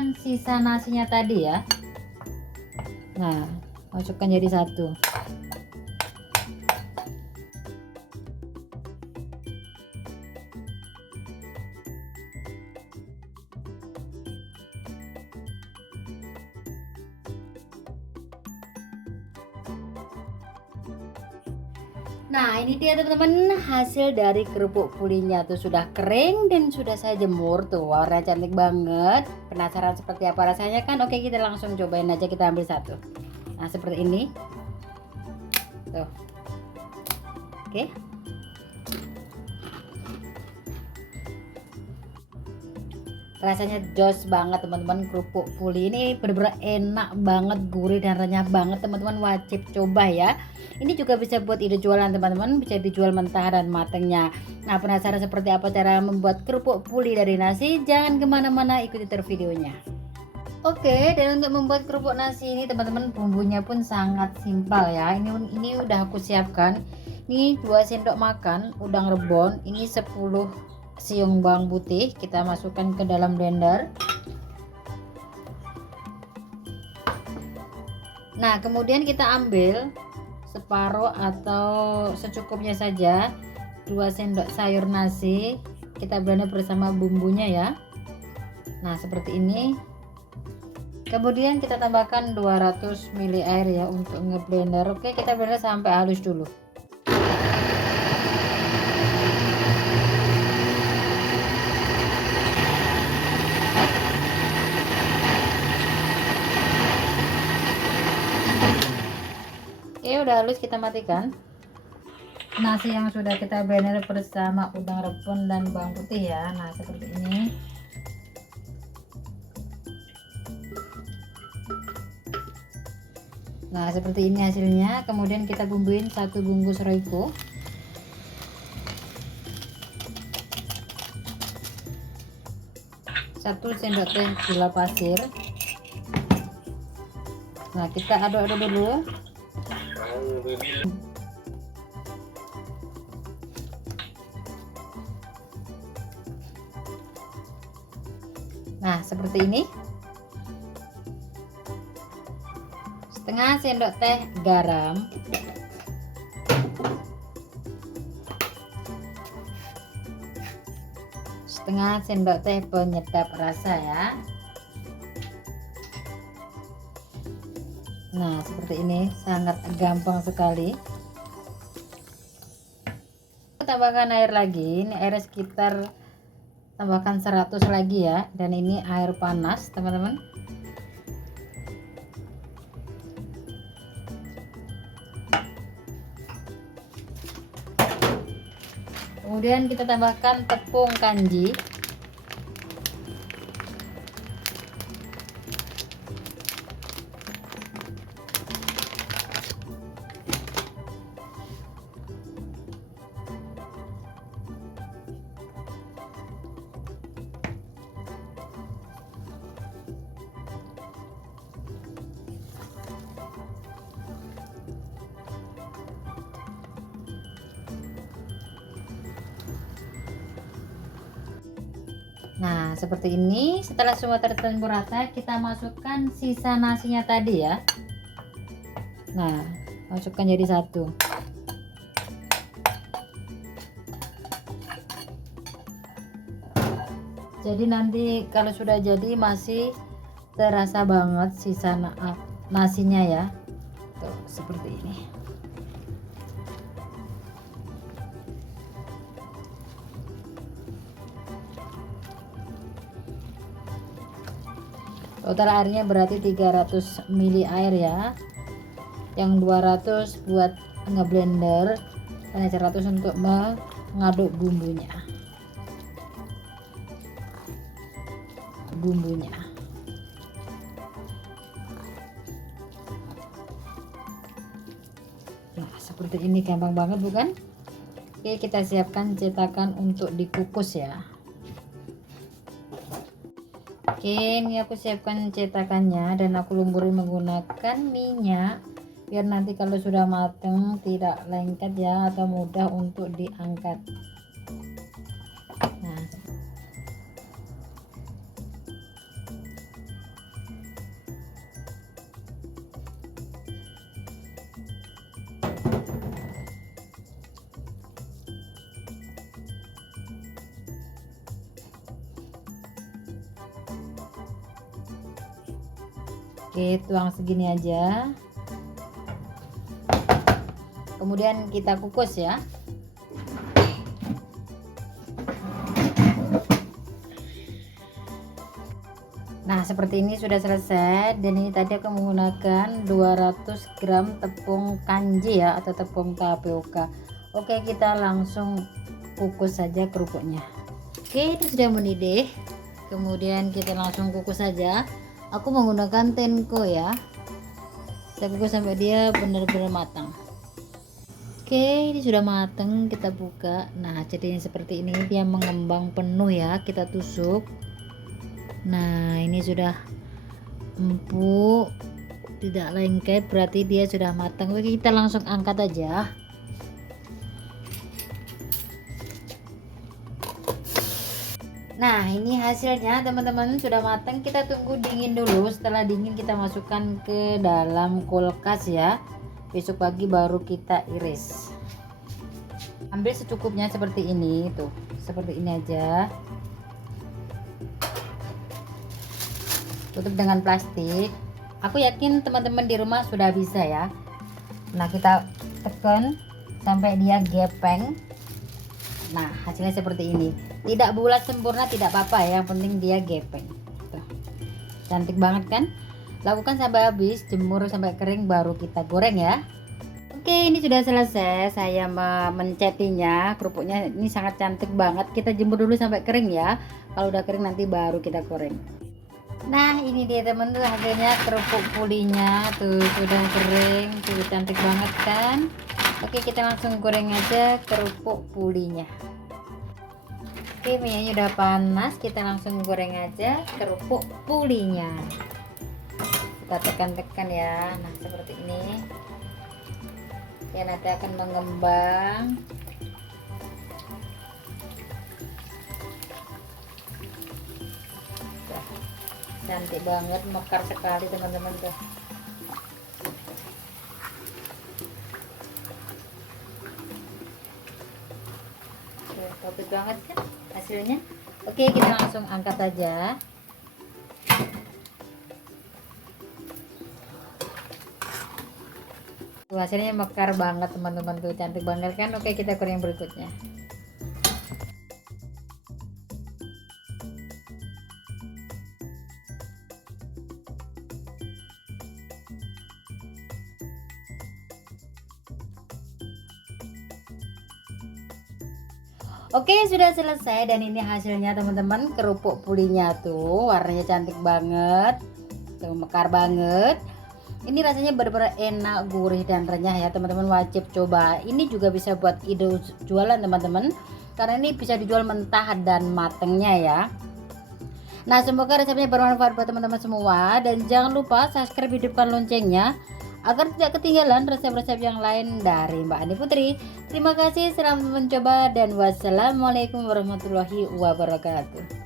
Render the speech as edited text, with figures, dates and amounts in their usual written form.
masukkan sisa nasinya tadi ya. Nah, masukkan jadi satu. Nah, ini dia teman-teman hasil dari kerupuk pulinya tuh, sudah kering dan sudah saya jemur tuh, warna cantik banget. Penasaran seperti apa rasanya kan? Oke, kita langsung cobain aja, kita ambil satu. Nah, seperti ini tuh. Oke, rasanya jos banget teman-teman. Kerupuk puli ini bener-bener enak banget, gurih dan renyah banget teman-teman, wajib coba ya. Ini juga bisa buat ide jualan teman-teman, bisa dijual mentah dan matangnya. Nah, penasaran seperti apa cara membuat kerupuk puli dari nasi? Jangan kemana-mana, ikuti terus videonya. Oke, dan untuk membuat kerupuk nasi ini teman-teman, bumbunya pun sangat simpel ya. Ini udah aku siapkan. Ini 2 sendok makan udang rebon, ini 10 siung bawang putih, kita masukkan ke dalam blender. Nah, kemudian kita ambil separuh atau secukupnya saja 2 sendok sayur nasi, kita blender bersama bumbunya ya. Nah, seperti ini. Kemudian kita tambahkan 200 ml air ya untuk ngeblender. Oke, kita blender sampai halus dulu. Oke, udah halus, kita matikan. Nasi yang sudah kita blender bersama udang rebon dan bawang putih ya. Nah, seperti ini. Nah, seperti ini hasilnya. Kemudian kita bumbuin 1 bungkus Royco, 1 sendok teh gula pasir. Nah, kita aduk-aduk dulu. Nah, seperti ini. Setengah sendok teh garam, setengah sendok teh penyedap rasa ya. Nah, seperti ini, sangat gampang sekali. Tambahkan air lagi, ini air sekitar tambahkan 100 lagi ya, dan ini air panas teman-teman. Kemudian kita tambahkan tepung kanji, nah seperti ini. Setelah semua tercampur rata, kita masukkan sisa nasinya tadi ya. Nah, masukkan jadi satu. Jadi nanti kalau sudah jadi masih terasa banget sisa nasinya ya. Tuh, seperti ini. Total airnya berarti 300 ml air ya, yang 200 buat ngeblender dan 100 untuk mengaduk bumbunya. Nah, seperti ini, gampang banget bukan? Oke, kita siapkan cetakan untuk dikukus ya. Oke, ini aku siapkan cetakannya dan aku lumburin menggunakan minyak biar nanti kalau sudah mateng tidak lengket ya, atau mudah untuk diangkat. Nah, Oke, tuang segini aja. Kemudian kita kukus ya. Nah, seperti ini sudah selesai. Dan ini tadi aku menggunakan 200 gram tepung kanji ya, atau tepung tapioka. Oke, kita langsung kukus saja kerupuknya. Oke, ini sudah mendidih. Kemudian kita langsung kukus saja. Aku menggunakan Tenko ya. Kita kukus sampai dia benar-benar matang. Oke, ini sudah matang. Kita buka. Nah, jadinya seperti ini. Dia mengembang penuh ya. Kita tusuk. Nah, ini sudah empuk, tidak lengket, berarti dia sudah matang. Oke, kita langsung angkat aja. Nah, ini hasilnya teman-teman, sudah matang. Kita tunggu dingin dulu. Setelah dingin kita masukkan ke dalam kulkas ya. Besok pagi baru kita iris. Ambil secukupnya seperti ini tuh. Seperti ini aja. Tutup dengan plastik. Aku yakin teman-teman di rumah sudah bisa ya. Nah, kita tekan sampai dia gepeng. Nah, hasilnya seperti ini. Tidak bulat sempurna tidak apa-apa ya, yang penting dia gepeng. Tuh. Cantik banget kan? Lakukan sampai habis, jemur sampai kering baru kita goreng ya. Oke, ini sudah selesai. Saya mencetinya. Kerupuknya ini sangat cantik banget. Kita jemur dulu sampai kering ya. Kalau udah kering nanti baru kita goreng. Nah, ini dia teman tuh hasilnya kerupuk pulinya tuh sudah kering, tuh cantik banget kan. Oke, kita langsung goreng aja kerupuk pulinya. Oke, minyaknya udah panas, kita langsung goreng aja kerupuk pulinya. Kita tekan-tekan ya. Nah, seperti ini ya, nanti akan mengembang. Cantik banget, mekar sekali teman-teman tuh. Bagus banget kan hasilnya. Oke, kita langsung angkat aja. Tuh, hasilnya mekar banget teman-teman tuh, cantik banget kan. Oke, kita goreng berikutnya. Oke, sudah selesai dan ini hasilnya teman-teman, kerupuk pulinya tuh warnanya cantik banget, tuh mekar banget. Ini rasanya benar-benar enak, gurih dan renyah ya teman-teman, wajib coba. Ini juga bisa buat ide jualan teman-teman, karena ini bisa dijual mentah dan matengnya ya. Nah, semoga resepnya bermanfaat buat teman-teman semua, dan jangan lupa subscribe, hidupkan loncengnya agar tidak ketinggalan resep-resep yang lain dari Mbak Ani Putri. Terima kasih, selamat mencoba, dan wassalamualaikum warahmatullahi wabarakatuh.